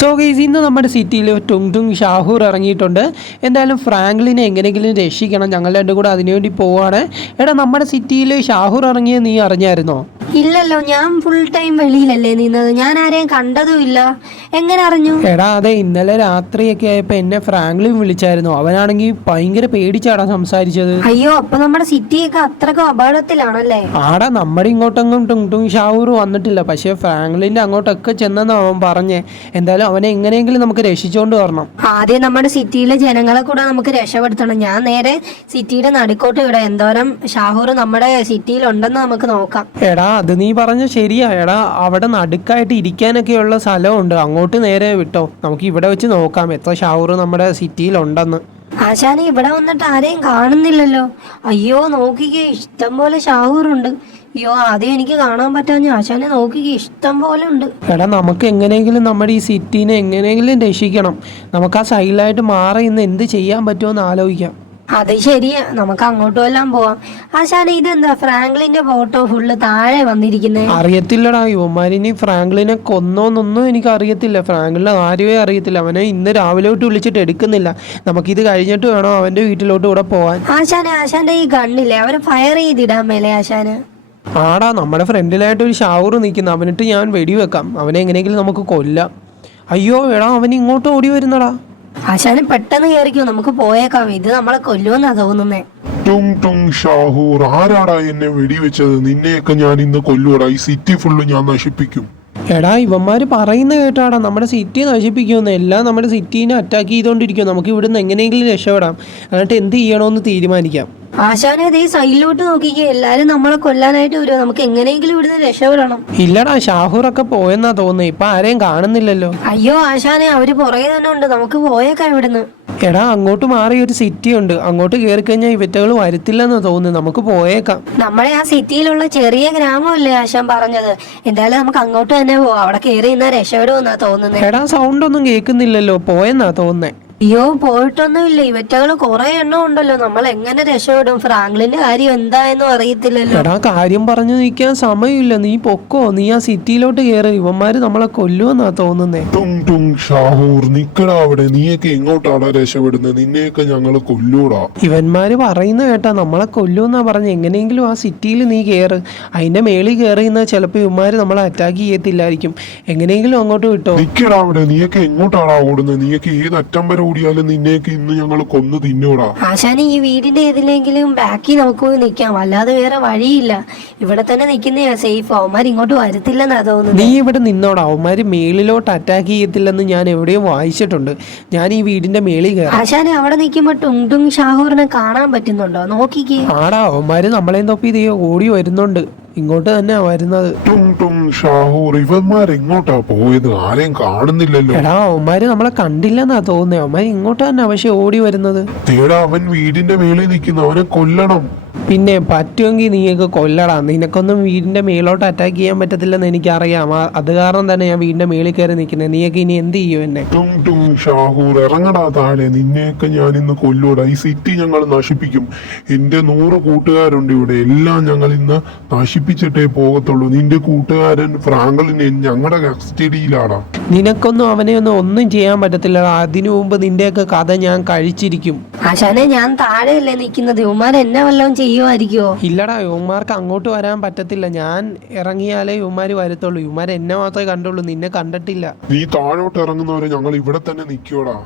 So guys, ഇന്ന് നമ്മുടെ സിറ്റിയിൽ ടുങ് ടുങ് ഷാഹൂർ ഇറങ്ങിയിട്ടുണ്ട്. എന്തായാലും ഫ്രാങ്ക്ലിനെ എങ്ങനെയെങ്കിലും രക്ഷിക്കണം. ഞങ്ങൾ രണ്ടും കൂടെ അതിനുവേണ്ടി പോവാണ്. എടാ, നമ്മുടെ സിറ്റിയിൽ ഷാഹൂർ ഇറങ്ങിയത് നീ അറിഞ്ഞായിരുന്നോ? ഇല്ലല്ലോ, ഞാൻ ഫുൾ ടൈം വെളിയിലല്ലേ നിന്നത്. ഞാൻ ആരെയും കണ്ടതുമില്ല. എങ്ങനെ അറിഞ്ഞു? എടാ, അതെ, ഇന്നലെ രാത്രിയൊക്കെ ആയപ്പോൾ എന്നെ ഫ്രാങ്ക്ലിൻ വിളിച്ചായിരുന്നു. അവനാണെങ്കിൽ ഭയങ്കര പേടിച്ചാടാ സംസാരിച്ചത്. അയ്യോ, അപ്പൊ നമ്മുടെ സിറ്റിയൊക്കെ അത്രക്കും അപകടത്തിലാണല്ലേ? ആടാ, നമ്മുടെ ഇങ്ങോട്ടെങ്ങും ടുങ് ടുങ് ഷാഹൂർ വന്നിട്ടില്ല. പക്ഷേ ഫ്രാങ്ക്ലിൻ്റെ അങ്ങോട്ടൊക്കെ ചെന്നെന്ന് അവൻ പറഞ്ഞേ. എന്തായാലും അവനെ എങ്ങനെയെങ്കിലും നമുക്ക് രക്ഷിച്ചുകൊണ്ട് വരണം. ആദ്യം നമ്മുടെ സിറ്റിയിലെ ജനങ്ങളെ കൂടെ നമുക്ക് രക്ഷപ്പെടുത്തണം. ഞാൻ നേരെ സിറ്റിയുടെ നടുക്കോട്ട് ഇവിടെ എന്തോരം ഷാഹൂർ നമ്മുടെ സിറ്റിയിൽ ഉണ്ടെന്ന് നമുക്ക് നോക്കാം. എടാ, അത് നീ പറഞ്ഞ ശരിയാ. എടാ, അവിടെ നടുക്കായിട്ട് ഇരിക്കാനൊക്കെയുള്ള സ്ഥലമുണ്ട്. അങ്ങോട്ട് നേരെ വിട്ടോ. നമുക്ക് ഇവിടെ വെച്ച് നോക്കാം എത്ര ഷാഹൂർ നമ്മുടെ സിറ്റിയിൽ ഉണ്ടെന്ന്. ആശാനെ, ഇവിടെ വന്നിട്ട് ആരെയും കാണുന്നില്ലല്ലോ. അയ്യോ, നോക്കിക്കേ, ഇഷ്ടം പോലെ ഷാഹൂറുണ്ട്. അയ്യോ, ആദ്യം എനിക്ക് കാണാൻ പറ്റാഞ്ഞ. ആശാനെ നോക്കിക്കേ, ഇഷ്ടം പോലെ ഉണ്ട്. എടാ, നമുക്ക് എങ്ങനെയെങ്കിലും നമ്മുടെ ഈ സിറ്റീനെ എങ്ങനെയെങ്കിലും രക്ഷിക്കണം. നമുക്ക് ആ സൈഡിലായിട്ട് മാറി ഇന്ന് എന്ത് ചെയ്യാൻ പറ്റുമെന്ന് ആലോചിക്കാം. അത് ശരിയാ, നമുക്ക് അങ്ങോട്ടും എല്ലാം പോവാം. ആശാനെ, ഇതെന്താ ഫ്രാങ്ക്ലിന്റെ ഫോട്ടോ ഫുള്ള് താഴെ വന്നിരിക്കുന്നേ? അറിയത്തില്ലടാ, യുവമാരിനി ഫ്രാങ്ക്ലിനെ കൊന്നോന്നൊന്നും എനിക്ക് അറിയത്തില്ല. ഫ്രാങ്ക്ലിനെ ആരുവേ അറിയത്തില്ല. അവനെ ഇന്ന് രാവിലെ തൊട്ട് വിളിച്ചിട്ട് എടുക്കുന്നില്ല. നമുക്കിത് കഴിഞ്ഞിട്ട് വേണം അവന്റെ വീട്ടിലോട്ട് കൂടെ പോവാൻ. ആശാന്റെ ഈ ഗണ്ണില്ലേ, അവര് ഫയർ ചെയ്തിടാൻ മേലെ ആശാന്? ആടാ, നമ്മുടെ ഫ്രണ്ടിലായിട്ട് ഒരു ഷാവർ നിൽക്കുന്നു. അവനിട്ട് ഞാൻ വെടിവെക്കാം. അവനെ എങ്ങനെയെങ്കിലും നമുക്ക് കൊല്ലാം. അയ്യോ എടാ, അവൻ ഇങ്ങോട്ട് ഓടി വരുന്നടാ. ആശാന് പെട്ടെന്ന് കയറിക്കോ, നമുക്ക് പോയേക്കാം. ഇത് നമ്മളെ കൊല്ലുമെന്നാ തോന്നുന്നേ. ടുങ് ടുങ് ഷാഹൂർ, ആരാടാ എന്നെ വെടിവെച്ചത്? നിന്നെയൊക്കെ ഞാൻ ഇന്ന് കൊല്ലൂടാ. ഈ സിറ്റി ഫുള്ള് ഞാൻ നശിപ്പിക്കും. എടാ, ഇവന്മാർ പറയുന്ന കേട്ടാടാ നമ്മുടെ സിറ്റി നശിപ്പിക്കുമെന്ന്. എല്ലാം നമ്മുടെ സിറ്റീനെ അറ്റാക്ക് ചെയ്തുകൊണ്ടിരിക്കും. നമുക്ക് ഇവിടുന്ന് എങ്ങനെയെങ്കിലും രക്ഷപ്പെടാം. എന്നിട്ട് എന്ത് ചെയ്യണമെന്ന് തീരുമാനിക്കാം. ആശാനെ, ഈ സൈഡിലോട്ട് നോക്കിക്കേ, എല്ലാരും നമ്മളെ കൊല്ലാനായിട്ട് വരുമോ? നമുക്ക് എങ്ങനെയെങ്കിലും ഇവിടുന്ന് രക്ഷപ്പെടണം. ഇല്ലടാ, ഷാഹൂറൊക്കെ പോയെന്നാ തോന്നുന്നത്. ഇപ്പൊ ആരെയും കാണുന്നില്ലല്ലോ. അയ്യോ ആശാനെ, അവര് പുറകെ തന്നെ ഉണ്ട്. നമുക്ക് പോയേക്കാം ഇവിടുന്ന്. എടാ, അങ്ങോട്ട് മാറി ഒരു സിറ്റി ഉണ്ട്. അങ്ങോട്ട് കയറി കഴിഞ്ഞാൽ ഇവറ്റകൾ വരത്തില്ലെന്ന് തോന്നുന്നു. നമുക്ക് പോയേക്കാം. നമ്മളെ ആ സിറ്റിയിലുള്ള ചെറിയ ഗ്രാമമല്ലേ ആശാൻ പറഞ്ഞത്? എന്തായാലും നമുക്ക് അങ്ങോട്ട് തന്നെ പോവാം. അവിടെ കയറി ഇന്നാ രക്ഷപ്പെടുമെന്നാ തോന്നുന്നത്. എടാ, സൗണ്ട് ഒന്നും കേൾക്കുന്നില്ലല്ലോ. പോയെന്നാ തോന്നുന്നേ. അയ്യോ, പോയിട്ടൊന്നുമില്ല. ഇവറ്റകള് കുറെ എണ്ണം ഉണ്ടല്ലോ. നമ്മൾ എങ്ങനെ രക്ഷപ്പെടും? ഫ്രാങ്ക്ലിന്റെ കാര്യം എന്തായെന്നും അറിയത്തില്ലല്ലോ. എടാ, കാര്യം പറഞ്ഞു നിൽക്കാൻ സമയമില്ല. നീ പൊക്കോ. നീ ആ സിറ്റിയിലോട്ട് കയറി. ഇവന്മാര് നമ്മളെ കൊല്ലുമെന്നാ തോന്നുന്നേ. ടുങ് ടുങ് ഷാഹൂർ, നിക്കടാ അവിടെ. നീയൊക്കെ എങ്ങോട്ടാടാ രക്ഷപ്പെടുന്നത്? നിന്നെയൊക്കെ ഞങ്ങള് കൊല്ലൂടാ. ഇവന്മാര് പറയുന്ന കേട്ടാ നമ്മളെ കൊല്ലുമെന്നാ പറഞ്ഞ്. എങ്ങനെയെങ്കിലും ആ സിറ്റിയിൽ നീ കയറ്. അതിന്റെ മേളിൽ കയറിയെന്നാൽ ചിലപ്പോൾ ഇവന്മാര് നമ്മളെ അറ്റാക്ക് ചെയ്യത്തില്ലായിരിക്കും. എങ്ങനെയെങ്കിലും അങ്ങോട്ട് വിട്ടോ. നിക്കടാ അവിടെ. നീയൊക്കെ എങ്ങോട്ടാടാ ഓടുന്നത്? നീയൊക്കെ ഏത് അറ്റം വരെ ഓടിയാലും നിന്നെയൊക്കെ ഇന്ന് ഞങ്ങൾ കൊന്നു തിന്നൂടാ. ആശാനെ, ഈ വീടിന്റെ ഏതിലെങ്കിലും ബാക്കി നമുക്ക് പോയി നിൽക്കാം. അല്ലാതെ വേറെ വഴിയില്ല. ഇവിടെ തന്നെ നിൽക്കുന്നയാ സേഫ്. അവന്മാർ ഇങ്ങോട്ട് വരത്തില്ലെന്നാ തോന്നുന്നത്. നീ ഇവിടെ നിന്നോടാ. അവന്മാര് മേളിലോട്ട് അറ്റാക്ക് ചെയ്യത്തില്ലെന്ന് ഞാൻ എവിടെയോ വായിച്ചിട്ടുണ്ട്. ഞാൻ ഈ വീടിന്റെ മേളിൽ കയറാം. ആശാനെ, അവിടെ നിൽക്കുമ്പോ ടുങ് ടുങ് ഷാഹൂറിനെ കാണാൻ പറ്റുന്നുണ്ടോ? നോക്കിക്കേ. ആടാ, അവന്മാര് നമ്മളെ തൊപ്പി ഇതേ ഓടി വരുന്നുണ്ട്. ഇങ്ങോട്ട് തന്നെ വരുന്നത്. ടുങ് ടുങ് ഷാഹൂർ, ഇവന്മാർ എങ്ങോട്ടാ പോയത്? ആരെയും കാണുന്നില്ലല്ലോ. എടാ, അവന്മാര് നമ്മളെ കണ്ടില്ലെന്നാ തോന്നുന്നത്. അവന്മാര് ഇങ്ങോട്ട് തന്നെ പക്ഷെ ഓടി വരുന്നത്. തേടാ, അവൻ വീടിന്റെ മേളിൽ നിൽക്കുന്നു. അവനെ കൊല്ലണം. പിന്നെ പറ്റുമെങ്കിൽ നീയൊക്കെ കൊല്ലടാ. നിനക്കൊന്നും വീടിന്റെ മേലോട്ട് അറ്റാക്ക് ചെയ്യാൻ പറ്റത്തില്ലെന്ന് എനിക്കറിയാം. അത് കാരണം തന്നെ ഞാൻ വീടിന്റെ മേളിൽ കയറി നിൽക്കുന്നത്. നീയൊക്കെ ഇനി എന്ത് ചെയ്യും എന്നെ? ടുങ് ടുങ് ഷാഹൂർ, ഇറങ്ങടാ താഴെ. നിന്നെയൊക്കെ ഞാൻ ഇന്ന് കൊല്ലൂടാ. ഈ സിറ്റി ഞങ്ങൾ നശിപ്പിക്കും. എന്റെ 100 കൂട്ടുകാരുണ്ട് ഇവിടെ. എല്ലാം ഞങ്ങൾ ഇന്ന് നശിപ്പിച്ചിട്ടേ പോകത്തുള്ളൂ. നിന്റെ കൂട്ടുകാരൻ ഫ്രാങ്ക്ലിൻ ഞങ്ങളുടെ കസ്റ്റഡിയിലാടാ. നിനക്കൊന്നും അവനെ ഒന്നും ചെയ്യാൻ പറ്റത്തില്ലടാ. അതിനു മുമ്പ് നിന്റെയൊക്കെ കഥ ഞാൻ കഴിച്ചിരിക്കും. ആശാനെ, ഞാൻ താഴെയല്ലേ നിൽക്കുന്നത്. ഇവന്മാർ എന്നെ വല്ലതും ചെയ്യുമായിരിക്കുമോ? ഇല്ലടാ, യുവമാർക്ക് അങ്ങോട്ട് വരാൻ പറ്റത്തില്ല. ഞാൻ ഇറങ്ങിയാലേ യുവമാര് വരത്തുള്ളൂ. യുവമാർ എന്നെ മാത്രമേ കണ്ടുള്ളൂ. നിന്നെ കണ്ടിട്ടില്ല. നീ താഴോട്ട് ഇറങ്ങുന്നവരെ ഞങ്ങൾ ഇവിടെ തന്നെ നിൽക്കൂടാ.